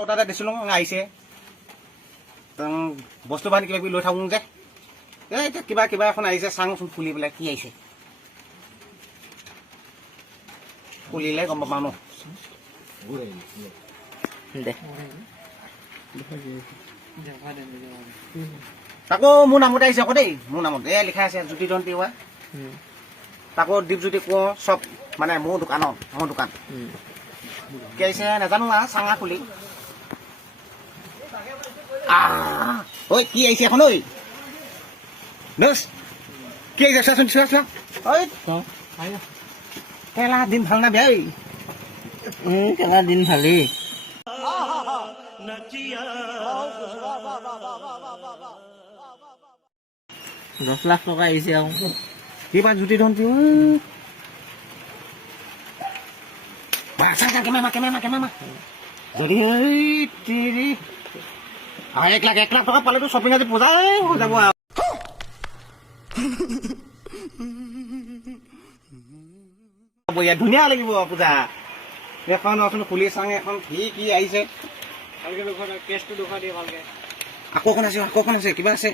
Order এটা দিছিলোঁ আহিছে বস্তু বাহিনী কিবা কিবি লৈ থাকোঁ যে এতিয়া কিবা কিবা এখন আহিছে চাওঁচোন খুলি পেলাই কি আহিছে খুলিলে গম পাম ন তাকো মোৰ নামতে আহিছে আকৌ দেই মোৰ নামত লিখা আছে জ্যোতি দন্তি হোৱা তাকো দীপজ্যোতি কোঁৱৰ চব মানে মোৰ দোকানত মোৰ দোকান কি আহিছে নাজানো আৰু চাঙা খুলি ঐ কি আহিছে এখন ঐ দোষ কি আহিছে চোৱাচোন চোৱা চোৱা ঐ কেলা দিন ভাল না বেয়া কেলা দিন ভালেই 10 লাখ টকা আহিছে আৰু কিবা জ্যোতি দন্তি কেমেমা যদি 1 লাখ টকা পালেতো শ্বপিং আজি পূজাই হৈ যাব ধুনীয়া লাগিব পূজা এখন খুলি চাং এখন কি আহিছে আকৌ এখন আছে কিবা আছে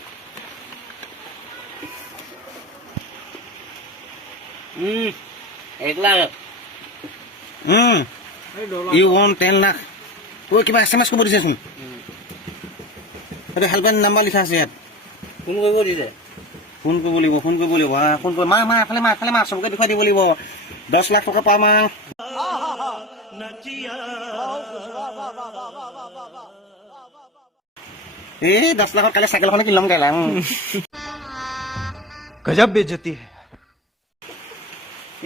You want 10 লাখ ঐ কিবা SMS কৰিব দিছেচোন এইটো হেল্পলাইন নাম্বাৰ লিখা আছে ইয়াত ফোন কৰিব দিছে ফোন কৰিব লাগিব ফোন কৰি মা এফালে মা চবকে দেখুৱাই দিব লাগিব 10 লাখ টকা পাম এই 10 লাখত কালি চাইকেলখনে কিনি ল'ম গেলা गजब बेइज्जती है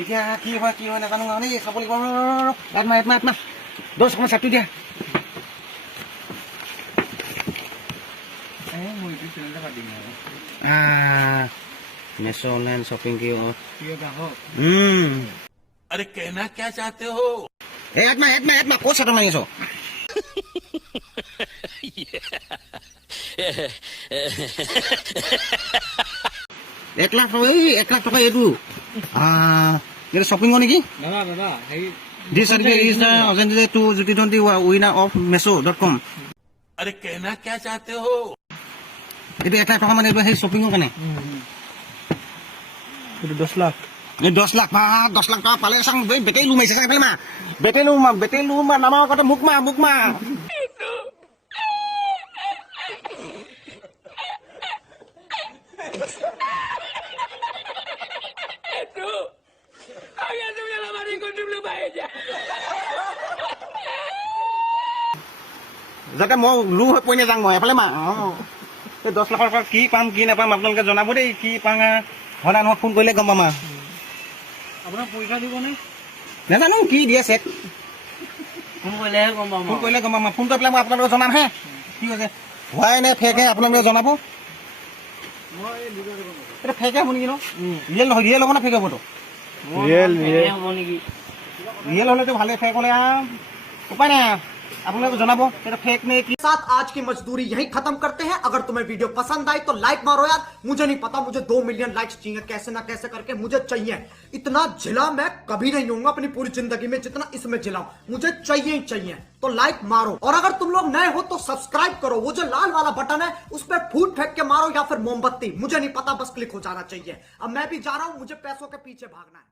এতিয়া কি হয় নাজানো দেই চাব লাগিব এটমা 10 অকণমান চাপি দিয়া मेसो ऑनलाइन शॉपिंग की और अरे कहना क्या चाहते हो एटमा को छटो मांगी छो एक लाख टका एटू ये शॉपिंग हो नेकी दादा This certificate is authenticated to Jyoti Dhanti, winner of Meso.com. अरे कहना क्या चाहते हो itu 1 লাখ টকা মানে সেই শপিং কাৰণে itu 10 লাখ 10 লাখ 10 লাখ টকা পালে চাং বেটেই লুমাইছে চাং এফালে মা বেটেই লুমা নামাৰ কথা মুক মা যাতে মই লু হৈ পইনে যাং মই এফালে মা 10 লাখৰ টকা কি পাম কি নাপাম আপোনালোকে জনাব দেই কি পাঙা হনা নহয় ফোন কৰিলে গম পাম আপোনাৰ পইচা দিব নে নাজানো কি দিয়ে চেক ফোন কৰিলেহে গম পাম ফোন কৰি পেলাই মই আপোনালোকক জনাম হে কি হৈছে হোৱাই নে ফেক হে আপোনালোকে জনাব এটা ফেক হ'ব নেকি ন ৰিয়েল হ'ব না ফেক হ'বতো হ'ব নেকি ৰিয়েল হ'লেতো ভালে ফেক হ'লে উপায় নাই आपने जनाबो फेक ने की साथ आज की मजदूरी यही खत्म करते हैं। अगर तुम्हें वीडियो पसंद आई तो लाइक मारो यार, मुझे नहीं पता मुझे 2 मिलियन लाइक्स चाहिए, कैसे ना कैसे करके मुझे चाहिए। इतना जिला मैं कभी नहीं होऊंगा अपनी पूरी जिंदगी में जितना इसमें जिला, मुझे चाहिए ही चाहिए। तो लाइक मारो और अगर तुम लोग नए हो तो सब्सक्राइब करो, वो जो लाल वाला बटन है उस पर फूट फेंक के मारो या फिर मोमबत्ती, मुझे नहीं पता, बस क्लिक हो जाना चाहिए। अब मैं भी जा रहा हूं, मुझे पैसों के पीछे भागना है।